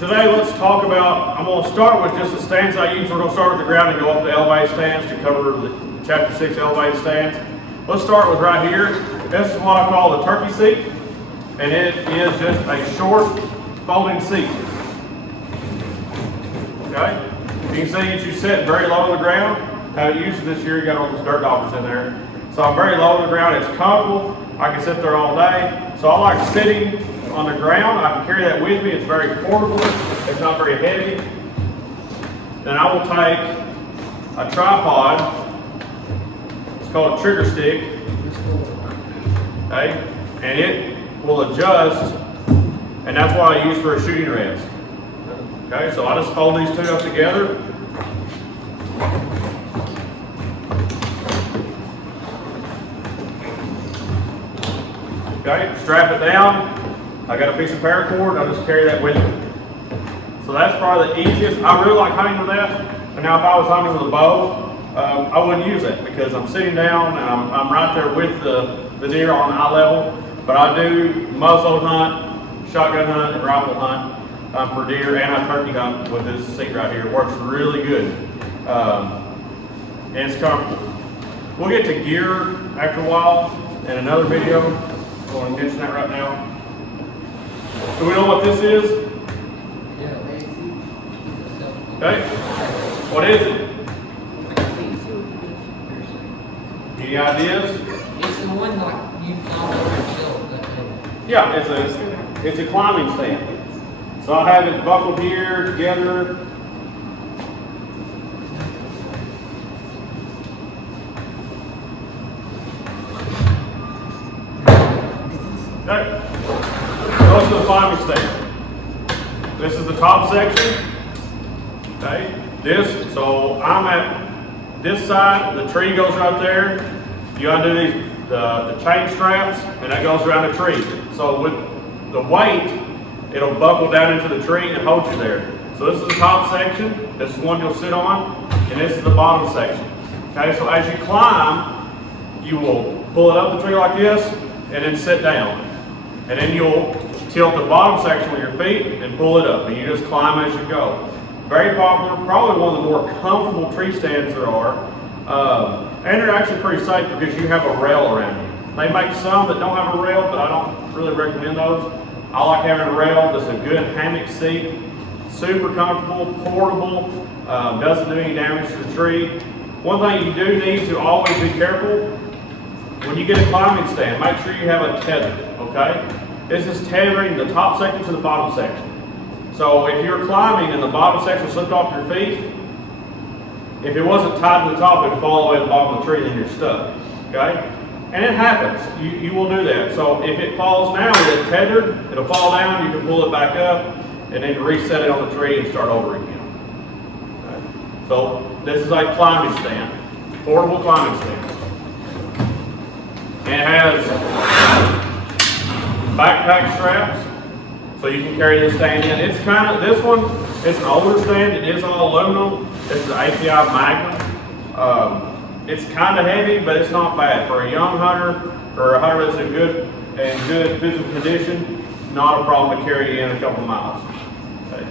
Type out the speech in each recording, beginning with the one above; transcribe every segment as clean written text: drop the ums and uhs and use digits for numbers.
Today let's talk about, I'm going to start with just the stands I use. We're going to start with the ground and go up the elevated stands to cover the Chapter 6 elevated stands. Let's start with right here. This is what I call the turkey seat, and it is just a short folding seat. Okay? You can see that you sit very low on the ground. How it uses this year, you got all those dirt doggers in there. So I'm very low on the ground. It's comfortable. I can sit there all day. So I like sitting on the ground. I can carry that with me. It's very portable. It's not very heavy. Then I will take a tripod. It's called a trigger stick. Okay? And it will adjust. And that's what I use for a shooting rest. Okay? So I just fold these two up together. Okay, strap it down. I got a piece of paracord, I'll just carry that with me. So that's probably the easiest. I really like hunting with that. And now if I was hunting with a bow, I wouldn't use that because I'm sitting down and I'm right there with the deer on eye level. But I do muzzleload hunt, shotgun hunt, and rifle hunt for deer, and I turkey hunt with this seat right here. It works really good. And it's comfortable. We'll get to gear after a while in another video. I want to mention that right now. Do we know what this is? Okay. What is it? Any ideas? It's the one like you call it. Yeah, it's a climbing stand. So I have it buckled here together. Okay. Goes to the climbing stand. This is the top section. Okay. So I'm at this side. The tree goes right there. You undo the chain straps, and that goes around the tree. So with the weight, it'll buckle down into the tree and hold you there. So this is the top section. This is one you'll sit on, and this is the bottom section. Okay. So as you climb, you will pull it up the tree like this, and then sit down. And then you'll tilt the bottom section with your feet and pull it up. And you just climb as you go. Very popular, probably one of the more comfortable tree stands there are. And they're actually pretty safe because you have a rail around you. They make some that don't have a rail, but I don't really recommend those. I like having a rail. That's a good hammock seat. Super comfortable, portable, doesn't do any damage to the tree. One thing you do need to always be careful, when you get a climbing stand, make sure you have a tether, okay? This is tethering the top section to the bottom section. So if you're climbing and the bottom section slipped off your feet, if it wasn't tied to the top, it would fall away to the bottom of the tree and then you're stuck, okay? And it happens, you will do that. So if it falls now with it tethered, it'll fall down, you can pull it back up, and then reset it on the tree and start over again. Okay? So this is a climbing stand, portable climbing stand. And it has backpack straps, so you can carry this stand in. It's this one, it's an older stand. It is all aluminum. This is the API Magnum. It's kind of heavy, but it's not bad. For a young hunter, or a hunter that's in good physical condition, not a problem to carry in a couple miles. Okay.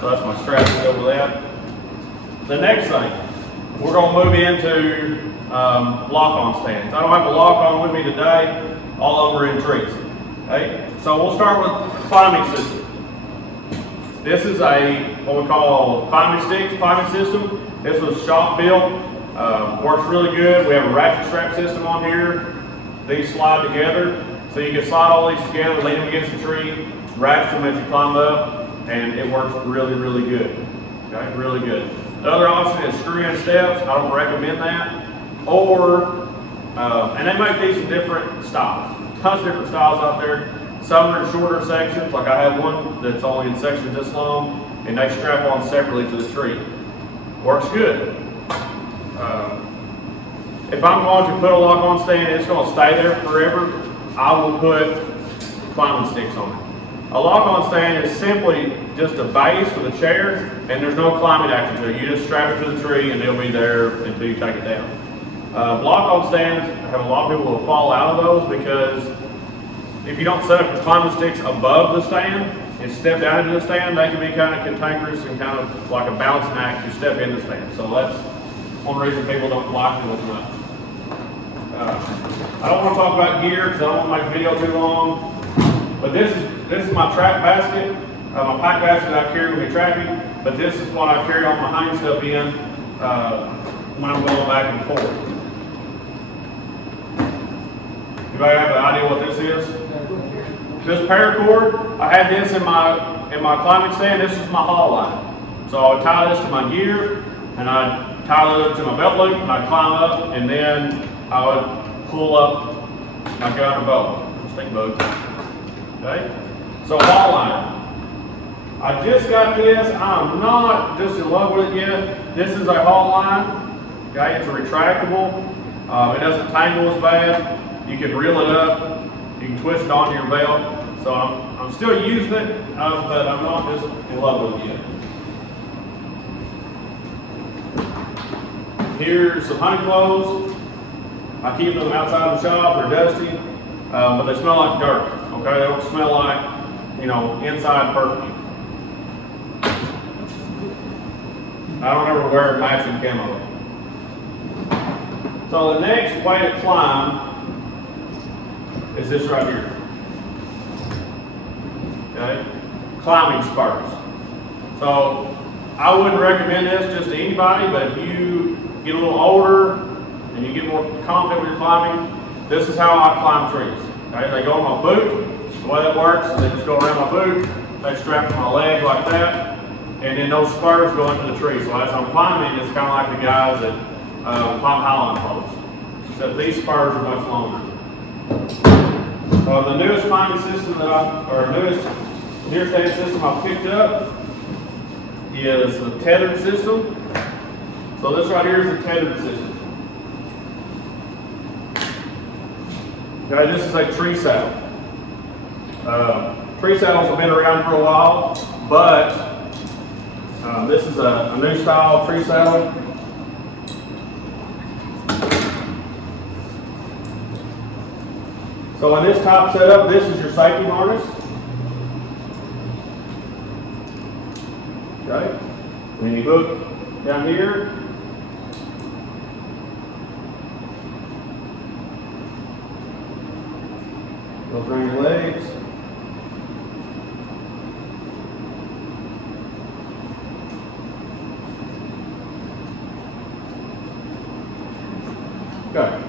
So that's my strap to go with that. The next thing, we're going to move into lock-on stands. I don't have a lock-on with me today. All of them are in trees. Okay? So we'll start with climbing system. This is what we call climbing sticks climbing system. This was shop built. Works really good. We have a ratchet strap system on here. These slide together. So you can slide all these together, lean them against the tree, ratchet them as you climb up, and it works really, really good. Okay? Really good. The other option is screw-in steps. I don't recommend that. And they make these in different styles. Tons of different styles out there. Some are in shorter sections, like I have one that's only in sections this long, and they strap on separately to the tree. Works good. If I'm going to put a lock-on stand, it's going to stay there forever, I will put climbing sticks on it. A lock-on stand is simply just a base with a chair, and there's no climbing action to it. You just strap it to the tree, and it'll be there until you take it down. Lock-on stands, I have a lot of people who will fall out of those because if you don't set up your climbing sticks above the stand, and step down into the stand, they can be kind of cantankerous and kind of like a balancing act to step in the stand. So that's one reason people don't like them as much. I don't want to talk about gear because I don't want to make the video too long. But this is my track basket, my pack basket that I carry when we're tracking. But this is what I carry all my hind stuff in when I'm going back and forth. Anybody have an idea what this is? This paracord, I had this in my climbing stand. This is my haul line. So I would tie this to my gear, and I'd tie it up to my belt loop, and I'd climb up, and then I would pull up my gun or bow, stink boat. Okay? So haul line. I just got this. I'm not just in love with it yet. This is a haul line. Okay, it's a retractable. It doesn't tangle as bad. You can reel it up. You can twist it onto your belt. So I'm still using it, but I'm not just in love with it yet. Here's some hunting clothes. I keep them outside the shop. They're dusty, but they smell like dirt. Okay, they don't smell like, inside perfume. I don't ever wear matching camo. So the next way to climb is this right here. Okay, climbing spurs. So I wouldn't recommend this just to anybody, but if you get a little older and you get more confident with your climbing, this is how I climb trees. Okay, they go on my boot. The way that works is they just go around my boot, they strap to my leg like that, and then those spurs go into the tree. So as I'm climbing, it's kind of like the guys that climb Highline poles, except these spurs are much longer. The newest climbing system newest deer stand system I've picked up is a tethered system. So this right here is a tethered system. Okay, this is a tree saddle. Tree saddles have been around for a while, but this is a new style tree saddle. So in this top setup, this is your safety harness. Okay, when you look down here, go through your legs. Okay.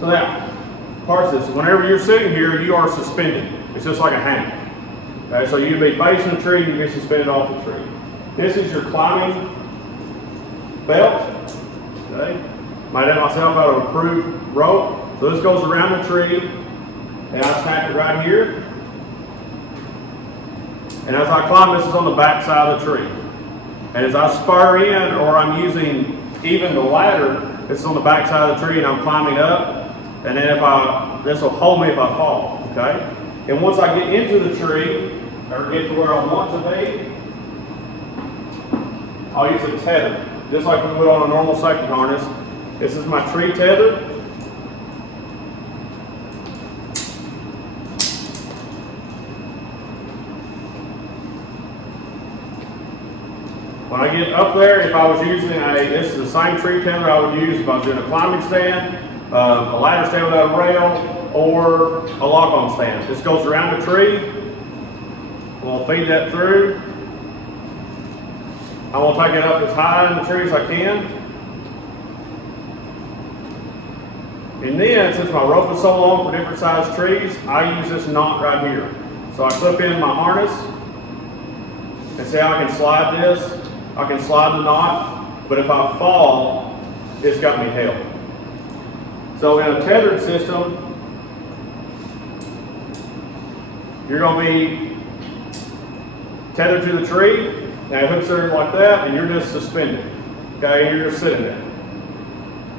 So now, parts of this. Whenever you're sitting here, you are suspended. It's just like a hang. Okay, so you'd be facing the tree, you'd be suspended off the tree. This is your climbing belt. Okay. Made it myself out of approved rope. So this goes around the tree, and I snap it right here. And as I climb, this is on the back side of the tree. And as I spur in, or I'm using even the ladder, this is on the back side of the tree, and I'm climbing up. And then this will hold me if I fall. Okay. And once I get into the tree, or get to where I want to be, I'll use a tether, just like we would on a normal safety harness. This is my tree tether. When I get up there, if I was using this is the same tree tether I would use if I was doing a climbing stand, a ladder stand without a rail, or a lock-on stand. This goes around the tree. We'll feed that through. I'm going to take it up as high in the tree as I can. And then, since my rope is so long for different sized trees, I use this knot right here. So I clip in my harness, and see how I can slide this? I can slide the knot, but if I fall, it's got me held. So in a tethered system, you're going to be tethered to the tree, and it hooks there like that, and you're just suspended. Okay, and you're just sitting there.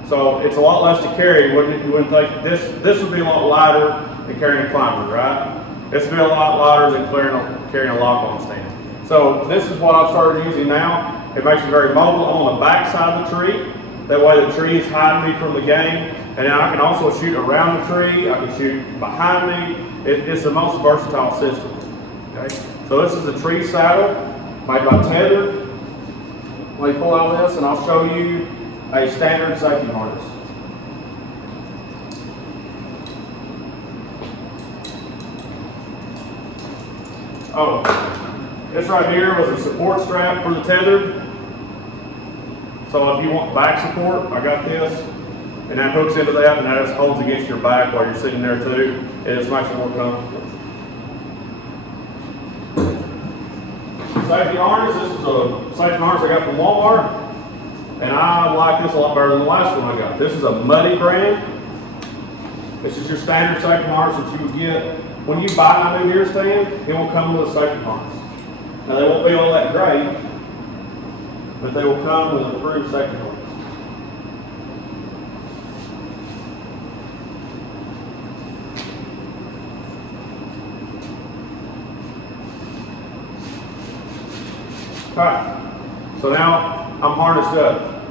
So it's a lot less to carry. You wouldn't think this would be a lot lighter than carrying a climber, right? This would be a lot lighter than carrying a lock-on stand. So this is what I've started using now. It makes it very mobile. I'm on the back side of the tree. That way the tree is hiding me from the game. And then I can also shoot around the tree. I can shoot behind me. It's the most versatile system. Okay, so this is the tree saddle made by Tether. Let me pull out this and I'll show you a standard safety harness. Oh, this right here was a support strap for the Tether. So if you want back support, I got this, and that hooks into that, and that just holds against your back while you're sitting there too. It just makes it more comfortable. Safety harness, this is a safety harness I got from Walmart, and I like this a lot better than the last one I got. This is a Muddy brand. This is your standard safety harness that you would get. When you buy a new deer stand, it will come with a safety harness. Now they won't be all that great, but they will come with an approved safety harness. Alright, so now I'm harnessed up.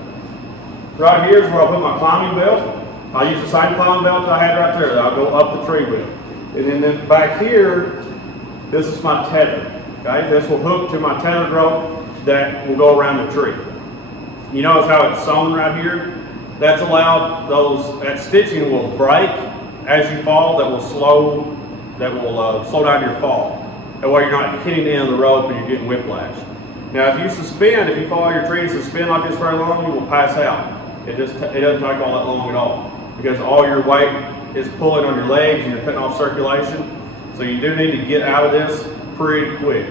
Right here is where I'll put my climbing belt. I'll use the same climbing belt I had right there that I'll go up the tree with. And then back here, this is my tether. Okay, this will hook to my tethered rope that will go around the tree. You notice how it's sewn right here? That's allowed that stitching will break as you fall. That will slow down your fall. That way you're not hitting the end of the rope and you're getting whiplash. Now, if you follow your tree and suspend like this very long, you will pass out. It doesn't take all that long at all because all your weight is pulling on your legs and you're cutting off circulation. So you do need to get out of this pretty quick.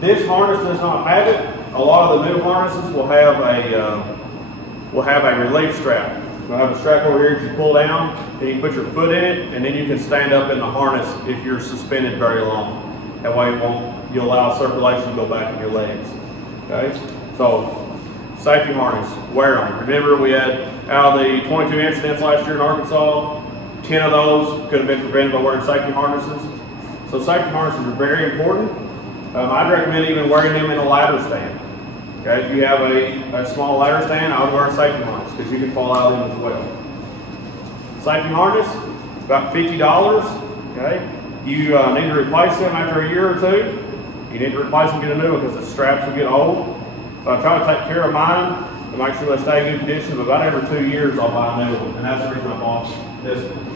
This harness does not have it. A lot of the new harnesses will have a relief strap. We'll have a strap over here that you pull down, and you put your foot in it, and then you can stand up in the harness if you're suspended very long. That way you'll allow circulation to go back in your legs. Okay? So, safety harness, wear them. Remember, we had out of the 22 incidents last year in Arkansas, 10 of those could have been prevented by wearing safety harnesses. So safety harnesses are very important. I'd recommend even wearing them in a ladder stand. Okay, if you have a small ladder stand, I would wear a safety harness because you can fall out of them as well. Safety harness, about $50. Okay, you need to replace them after a year or two. You need to replace them, get a new one because the straps will get old. So I try to take care of mine to make sure they stay in good condition. But about every 2 years, I'll buy a new one, and that's the reason I bought this one.